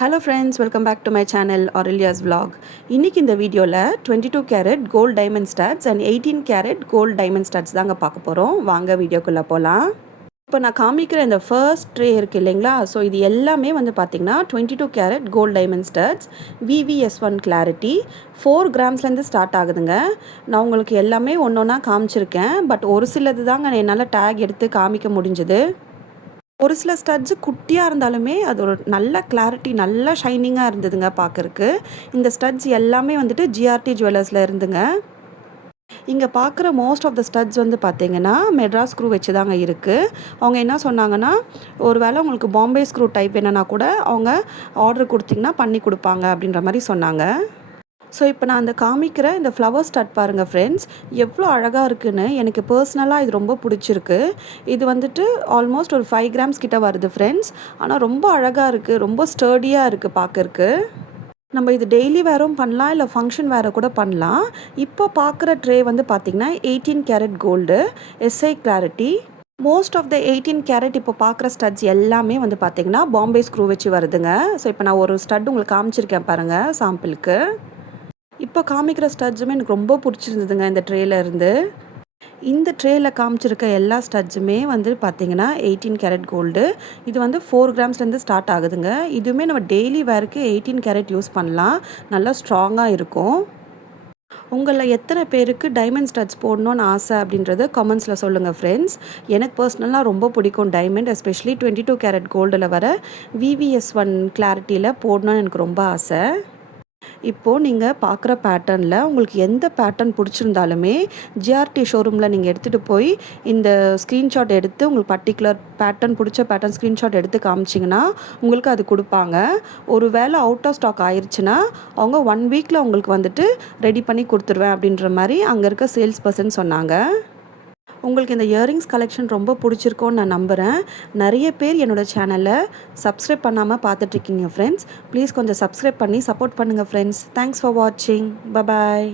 Hello friends, welcome back to my channel Aurelia's vlog. இன்னைக்கு இந்த வீடியோல 22 carat gold diamond studs and 18 carat gold diamond studs தாங்க பார்க்க போறோம். வாங்க வீடியோக்குள்ள போலாம். இப்போ நான் காமிக்கிற இந்த ஃபர்ஸ்ட் ட்ரே இருக்கு இல்லைங்களா, ஸோ இது எல்லாமே வந்து பார்த்தீங்கன்னா 22 carat gold diamond studs VVS1 clarity 4 கிராம்ஸ்லேருந்து ஸ்டார்ட் ஆகுதுங்க. நான் உங்களுக்கு எல்லாமே ஒன்று ஒன்றா காமிச்சிருக்கேன், பட் ஒரு சிலது தாங்க என்னால் டேக் எடுத்து காமிக்க முடிஞ்சது. ஒரு சில ஸ்டட்ஸு குட்டியாக இருந்தாலுமே அது ஒரு நல்ல கிளாரிட்டி நல்ல ஷைனிங்காக இருந்ததுங்க பார்க்குறக்கு. இந்த ஸ்டட்ஸ் எல்லாமே வந்துட்டு GRT ஜுவல்லர்ஸில் இருந்துங்க. இங்கே பார்க்குற மோஸ்ட் ஆஃப் த ஸ்டட்ஸ் வந்து பார்த்திங்கன்னா மெட்ராஸ் ஸ்க்ரூ வச்சு தாங்க இருக்குது. அவங்க என்ன சொன்னாங்கன்னா, ஒரு வேளை உங்களுக்கு பாம்பே ஸ்க்ரூ டைப் என்னன்னா கூட அவங்க ஆர்டர் கொடுத்திங்கன்னா பண்ணி கொடுப்பாங்க அப்படின்ற மாதிரி சொன்னாங்க. ஸோ இப்போ நான் அந்த காமிக்கிற இந்த ஃப்ளவர் ஸ்டட் பாருங்கள் ஃப்ரெண்ட்ஸ், எவ்வளோ அழகாக இருக்குதுன்னு எனக்கு பர்சனலாக இது ரொம்ப பிடிச்சிருக்கு. இது வந்துட்டு ஆல்மோஸ்ட் ஒரு 5 கிராம்ஸ் கிட்ட வருது ஃப்ரெண்ட்ஸ். ஆனால் ரொம்ப அழகாக இருக்குது, ரொம்ப ஸ்டர்டியாக இருக்குது பார்க்கறக்கு. நம்ம இது டெய்லி வேரும் பண்ணலாம், இல்லை ஃபங்க்ஷன் வேறு கூட பண்ணலாம். இப்போ பார்க்குற ட்ரே வந்து பார்த்திங்கன்னா 18 carat gold SI clarity. Most of the 18 carat இப்போ பார்க்குற ஸ்டட்ஸ் எல்லாமே வந்து பார்த்திங்கன்னா பாம்பே ஸ்க்ரூ வச்சு வருதுங்க. ஸோ இப்போ நான் ஒரு ஸ்டட் உங்களுக்கு காமிச்சிருக்கேன் பாருங்கள் சாம்பிளுக்கு. இப்போ காமிக்கிற ஸ்டட்ஸுமே எனக்கு ரொம்ப பிடிச்சிருந்ததுங்க இந்த ட்ரேல இருந்து. இந்த ட்ரேயில் காமிச்சிருக்க எல்லா ஸ்டட்ஸுமே வந்து பார்த்திங்கன்னா 18 கேரட் கோல்டு. இது வந்து 4 கிராம்ஸ்லேருந்து ஸ்டார்ட் ஆகுதுங்க. இதுவுமே நம்ம டெய்லி வேருக்கு 18 கேரட் யூஸ் பண்ணலாம், நல்லா ஸ்ட்ராங்காக இருக்கும். உங்களில் எத்தனை பேருக்கு டைமண்ட் ஸ்டட்ஸ் போடணுன்னு ஆசை அப்படின்றத கமெண்ட்ஸில் சொல்லுங்கள் ஃப்ரெண்ட்ஸ். எனக்கு பர்சனலாக ரொம்ப பிடிக்கும் டைமண்ட், எஸ்பெஷலி 22 கேரட் கோல்டில் வர VVS1 கிளாரிட்டியில் போடணுன்னு எனக்கு ரொம்ப ஆசை. இப்போது நீங்கள் பார்க்குற பேட்டர்னில் உங்களுக்கு எந்த பேட்டர்ன் பிடிச்சிருந்தாலுமே GRT ஷோரூமில் நீங்கள் எடுத்துகிட்டு போய் இந்த ஸ்க்ரீன்ஷாட் எடுத்து உங்களுக்கு பர்டிகுலர் பேட்டர்ன் பிடிச்ச பேட்டர்ன் ஸ்க்ரீன்ஷாட் எடுத்து காமிச்சிங்கன்னா உங்களுக்கு அது கொடுப்பாங்க. ஒரு வேளை அவுட் ஆஃப் ஸ்டாக் ஆயிடுச்சுன்னா அவங்க 1 வீக்கில் உங்களுக்கு வந்துட்டு ரெடி பண்ணி கொடுத்துருவேன் அப்படின்ற மாதிரி அங்கே இருக்க சேல்ஸ் பர்சன் சொன்னாங்க. உங்களுக்கு இந்த இயரிங்ஸ் கலெக்ஷன் ரொம்ப பிடிச்சிருக்கோன்னு நான் நம்புகிறேன். நிறைய பேர் என்னோடய சேனலை சப்ஸ்கிரைப் பண்ணாமல் பார்த்துட்ருக்கீங்க ஃப்ரெண்ட்ஸ். ப்ளீஸ் கொஞ்சம் சப்ஸ்கிரைப் பண்ணி சப்போர்ட் பண்ணுங்கள் ஃப்ரெண்ட்ஸ். தேங்க்ஸ் ஃபார் வாட்சிங். பபாய்.